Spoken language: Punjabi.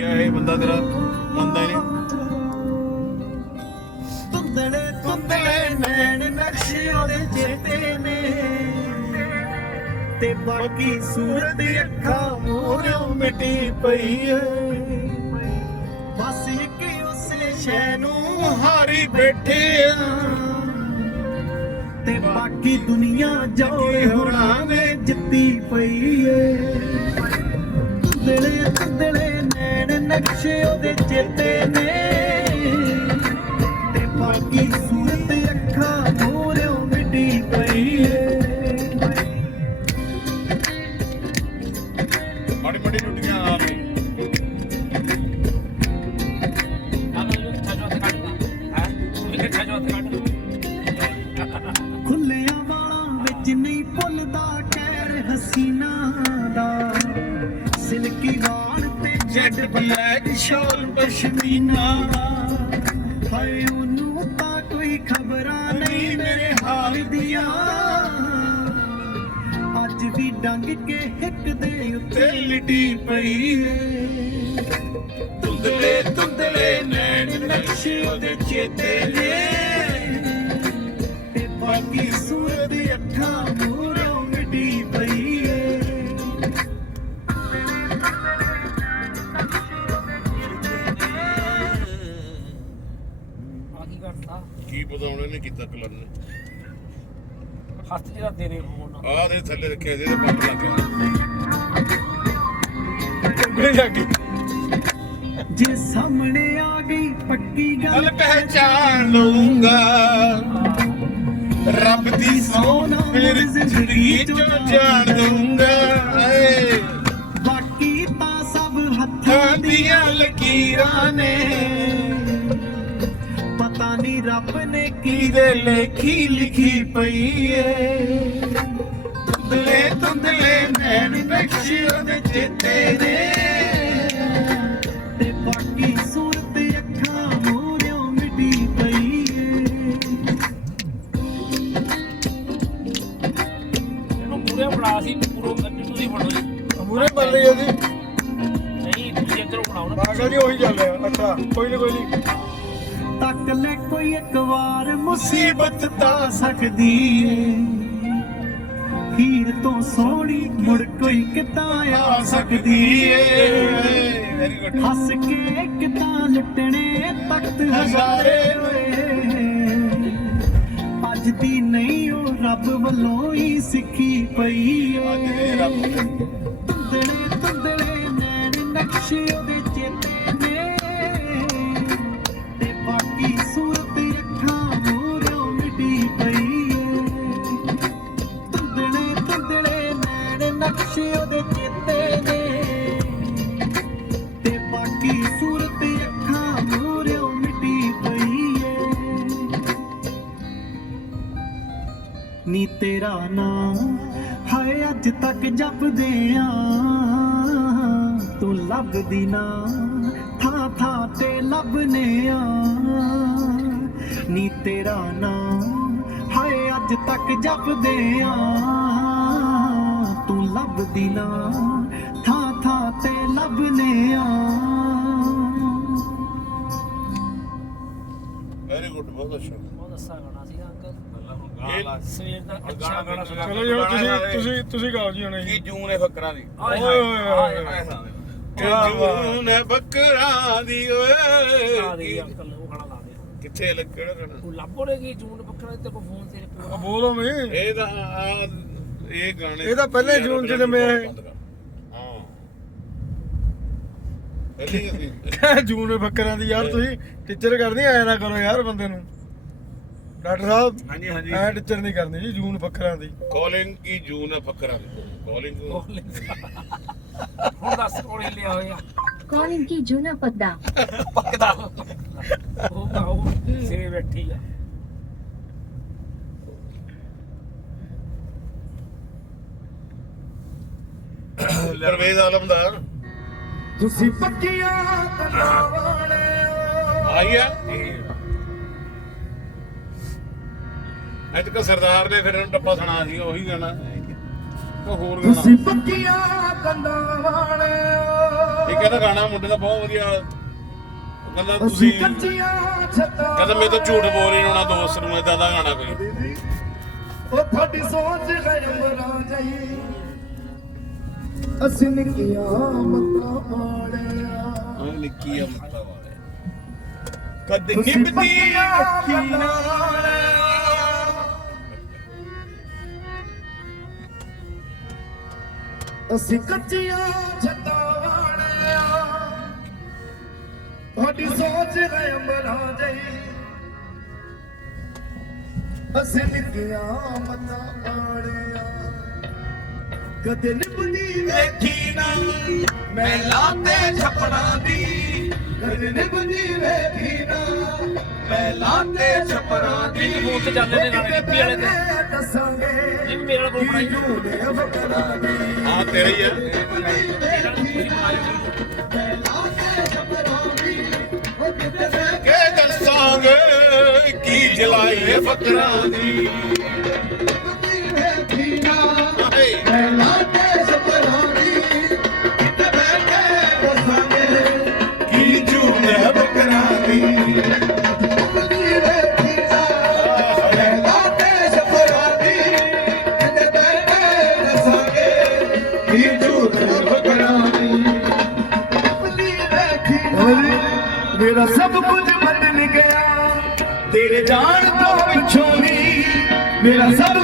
ਇਹ ਬੰਦਾ ਤੇਰਾ ਆਂਦਾ ਹੀ ਨਹੀਂ। ਤੁੰਦਲੇ ਤੁੰਦਲੇ ਨੈਣ ਨਕਸ਼ੇ ਉਹਦੇ ਚੇਤੇ ਨੇ। ਤੇ ਬਾਕੀ ਸੂਰਤ ਅੱਖਾਂ ਮੋਰਿਓ ਮਿਟੀ ਪਈ ਏ। ਬਸ ਇੱਕ ਉਸੇ ਸ਼ੈ ਨੂੰ ਹਾਰੀ ਬੈਠੇ ਆ। ਤੇ ਬਾਕੀ ਦੁਨੀਆ ਜੋੜੇ ਹੋਣਾ ਨੇ ਜਿੱਤੀ ਪਈ ਖੁੱਲਿਆਂ ਵਾਲਾਂ ਵਿੱਚ ਨਹੀਂ ਭੁੱਲਦਾ ਕਹਿਰ ਹਸੀਨਾ ਦਾ। ਸਿਲਕੀ ਵਾਲ ਤੇ ਜੈਡ ਬਲੈਕ ਸ਼ਾਲ ਪਸ਼ਮੀਨਾ ਹਾਏ, ਉਹਨੂੰ ਤਾਂ ਕੋਈ ਖਬਰਾਂ ਨਹੀਂ ਮੇਰੇ ਹਾਲ ਦੀਆਂ। ਅੱਜ ਵੀ ਡੰਗ ਕੇ ਹਿੱਕ ਦੇ ਉੱਤੇ ਲਿਟੀ ਪਈ ਏ। ਨਕਸ਼ੇ ਉਹਦੇ ਚੇਤੇ ਨੇ। ਤੇ ਬਾਕੀ ਸੂਰਤ ਅੱਖਾਂ ਮੂਰੋਂ ਮਿਟੀ ਪਈ ਏ। ਕੀ ਪਤਾ ਉਹਨੇ ਨੇ ਕੀਤਾ ਕਲਰ ਨੇ। ਹੱਥ ਜਿਹੜਾ ਤੇਰੇ ਫੋਨ ਨਾਲ ਆਹ ਦੇ ਥੱਲੇ ਰੱਖਿਆ ਸੀ ਇਹਦੇ ਪੱਟ ਲੱਗ ਗਿਆ ਕੰਗੜੇ ਜਾ ਸਾਹਮਣੇ ਆ ਗਈ ਪੱਕੀ ਗੱਲ ਪਹਿਚਾਨ ਲਊਂਗਾ। ਰੱਬ ਦੀ ਸੌਣ ਮੇਰੀ ਜ਼ਿੰਦਗੀ ਚੋਂ ਜਾਣ ਦਊਂਗਾ। ਬਾਕੀ ਤਾਂ ਸਭ ਹੱਥਾਂ ਦੀਆਂ ਲਕੀਰਾਂ ਨੇ। ਪਤਾ ਨਹੀਂ ਰੱਬ ਨੇ ਕਿਹਦੇ ਲੇਖੀ ਲਿਖੀ ਪਈ ਏ। ਤੁੰਦਲੇ ਤੁੰਦਲੇ ਨੈਣ ਨਕਸ਼ੇ ਉਹਦੇ ਚੇਤੇ ਨੇ। ਬਾਗਾ ਜੀ ਉਹੀ ਚੱਲ ਰਿਹਾ ਅੱਛਾ ਕੋਈ ਨਹੀਂ ਕੋਈ ਨਹੀਂ ਤੱਕ ਲੈ ਕੋਈ ਇੱਕ ਵਾਰ ਮੁਸੀਬਤ ਤਾਂ ਸਕਦੀ ਏ। ਹੀਰ ਤੋਂ ਸੋਹਣੀ ਮੁੜ ਕੋਈ ਕਿਤਾ ਆ ਸਕਦੀ ਏ। ਹੱਸ ਕੇ ਕਿਤਾ ਲੁੱਟਣੇ ਤਖਤ ਹਜ਼ਾਰੇ ਅੱਜ ਦੀ ਨਹੀਂ ਉਹ ਰੱਬ ਵੱਲੋਂ ਹੀ ਸਿੱਖੀ ਪਈ ਏ। ਨੀ ਤੇਰਾ ਨਾਮ। ਹਾਏ, ਅੱਜ ਤੱਕ ਜਪਦੇ ਆ। ਤੂੰ ਲੱਭਦੀ ਨਾ। ਥਾਂ ਥਾਂ ਤੇ ਲੱਭਨੇ ਆ। ਨੀ ਤੇਰਾ ਨਾਮ। ਹਾਏ, ਅੱਜ ਤੱਕ ਜਪਦੇ ਆ। ਤੂੰ ਲੱਭਦੀ ਨਾ। ਥਾਂ ਥਾਂ ਤੇ ਲੱਭਨੇ ਆ। ਬਹੁਤ ਅੱਛਾ। ਬਹੁਤ ਅੱਛਾ ਗਾਣਾ ਸੀ ਅੰਕਲ। ਇਹ ਸਵੇਰ ਦਾ ਅੱਛਾ ਗਾਣਾ ਸੁਣਾ ਚਲੋ ਜੀ ਹੁਣ ਤੁਸੀਂ ਤੁਸੀਂ ਤੁਸੀਂ ਗਾਓ ਜੀ ਹੁਣ ਕੀ ਜੀ ਜੂਨ ਹੈ ਫਕਰਾਂ ਦੀ? ਆਏ ਓਏ ਹਾਏ ਹੋਏ ਆਏ ਹੋਏ ਹਾਏ। ਹੋਏ। ਕਿ ਵਾਹ, ਵਾਹ। ਜੂਨ ਹੈ ਬੱਕਰਾਂ ਦੀ ਲਾ ਓਏ ਦੇ ਅੰਕਲ ਉਹ ਗਾਣਾ ਲਾ ਦੇ। ਕਿੱਥੇ ਲੱਗ ਕਿਹੜਾ ਗਾਣਾ? ਤੂੰ ਲੱਭੋੜੇਗੀ ਜੂਨ ਬੱਕਰਾ ਤੇ ਕੋ ਫੋਨ ਤੇਰੇ ਆ ਕੋਲ ਬੋਲੋ ਮੈਂ ਇਹ ਤਾਂ ਇਹ ਗਾਣੇ ਇਹ ਤਾਂ ਪਹਿਲੇ ਜੂਨ ਚ ਜੰਮਿਆ। ਹਾਂ ਪਹਿਲੀ ਅਸੀਂ ਜੂਨ ਬੱਕਰਾਂ ਦੀ ਯਾਰ ਤੁਸੀਂ ਟੀਚਰ ਕਰਨੀ ਆਇਆ ਨਾ ਕਰੋ ਯਾਰ ਬੰਦੇ ਨੂੰ। ਡਾਕਟਰ ਸਾਹਿਬ ਹਾਂਜੀ ਹਾਂਜੀ। ਐ ਟੀਚਰ ਨਹੀਂ ਕਰਨੀ ਜੀ ਜੂਨ ਬੱਕਰਾਂ ਦੀ। ਕਾਲਿੰਗ ਕੀ ਜੂਨ ਫੱਕਰਾਂ ਦੀ? ਕਾਲਿੰਗ ਹੁਣ ਦੱਸ ਕੋਲੇ ਲਿਆ ਹੋਇਆ। ਕਾਲਿੰਗ ਕੀ ਜੂਨਾ ਪੱਦਾ ਪੱਕਦਾ ਉਹ ਤਾਂ ਉਹ ਬੈਠੀ ਤੁਸੀਂ ਪੱਕੀਆਂ ਕੰਨਾਂ ਵਾਲੇ ਆਈ ਆ? ਸਰਦਾਰ ਨੇ ਫਿਰ ਇਹਨੂੰ ਟੱਪਾ ਸੁਣਾ ਸੀ ਉਹੀ ਗਾਣਾ। ਉਹ ਹੋਰ ਗਾਣਾ। ਤੁਸੀਂ ਪੱਕੀਆਂ ਕੰਨਾਂ ਵਾਲੇ ਇਹ ਕਹਿੰਦਾ ਗਾਣਾ ਮੁੰਡੇ ਦਾ ਬਹੁਤ ਵਧੀਆ। ਕਹਿੰਦਾ ਤੁਸੀਂ ਕਹਿੰਦਾ ਮੈਂ ਤਾਂ ਝੂਠ ਬੋਲ ਰਹੀ ਹੋਣਾ ਦੋਸਤ ਨੂੰ ਇਦਾਂ ਦਾ ਗਾਣਾ ਕੋਈ। ਉਹ ਤੁਹਾਡੀ ਸੋਚ ਹੈ ਅੰਬਰਾਂ ਜਾਈ। ਅਸੀਂ ਨਿੱਕੀਆਂ ਮੱਤਾਂ ਮਾੜਿਆ ਉਹ ਨਿੱਕੀ ਆ ਮੱਤਾ ਵਾਲੇ। ਕਦ ਨਿਭਦੀ ਅੱਖੀ ਨਾਲ। ਅਸੀਂ ਕੱਚੀਆਂ ਛੱਤਾਂ ਵਾਲਿਆ ਤੁਹਾਡੀ ਸੋਚ ਹੈ ਅੰਬਰਾਂ ਜਾਈ ਅਸੀਂ ਨਿੱਕੀਆਂ ਮੱਤਾਂ ਮਾੜਿਆ ਕਦੇ ਨਿਭਦੀ ਵੇਖੀ ਨਾ ਮੈਂ ਲਾਤੇ ਛਪੜਾਂ ਦੀ। ਕਦੇ ਨਿਭਦੀ ਵੇਖੀ ਨਾ ਮੈਂ ਲਾਤੇ ਛਪੜਾਂ ਦੀ। ਬੂਥ ਤੇ ਜਾਂਦੇ ਨੇ ਗਾਣੇ ਨਿੱਪੀ ਵਾਲੇ ਤੇ। ਦੱਸਾਂਗੇ ਇਹ ਵੀ ਮੇਰੇ ਨਾਲ ਕੋਲ ਬਣਾਈ ਜੂ ਦੇ ਵਕਰਾਂ ਦੀ। ਆ ਤੇਰਾ ਹੀ ਆ। ਇਹਨਾਂ ਨੂੰ ਤੁਸੀਂ ਬਣਾਇਓ ਕਿ ਦੱਸਾਂਗੇ ਕੀ ਜਲਾਈਏ ਫਕਰਾਂ ਹੈ ਦੀ ਨਿਭਦੀ ਵੇਖੀ ਨਾ ਮੇਰਾ ਸਭ ਕੁਝ ਬਦਲ ਗਿਆ। ਤੇਰੇ ਜਾਣ ਤੋਂ ਪਿੱਛੋਂ ਵੀ ਮੇਰਾ ਸਭ